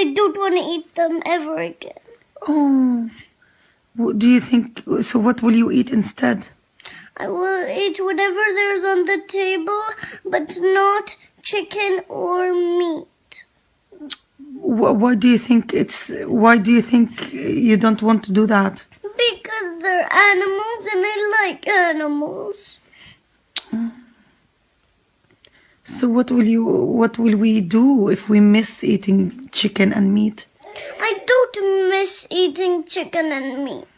I don't want to eat them ever again. Oh, do you think, so what will you eat instead? I will eat whatever there's on the table, but not chicken or meat. Why do you think you don't want to do that? Because they're animals and I like animals. So what will we do if we miss eating chicken and meat? I don't miss eating chicken and meat.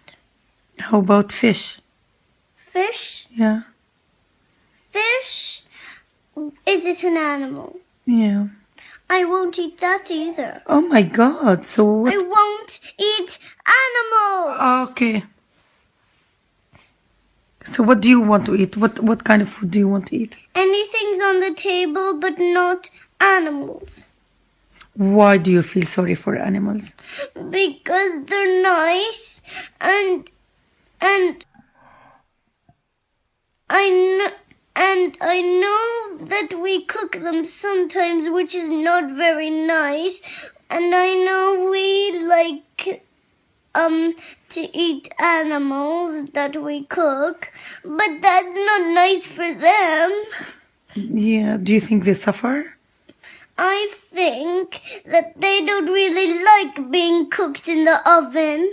How about fish? Fish? Yeah. Fish? Is it an animal? Yeah. I won't eat that either. Oh my God. So what? I won't eat animals. Okay. So what do you want to eat? What kind of food do you want to eat? Anything's on the table but not animals. Why do you feel sorry for animals? Because they're nice and I know that we cook them sometimes, which is not very nice, and I know we like to eat animals that we cook, but that's not nice for them. Yeah, do you think they suffer? I think that they don't really like being cooked in the oven.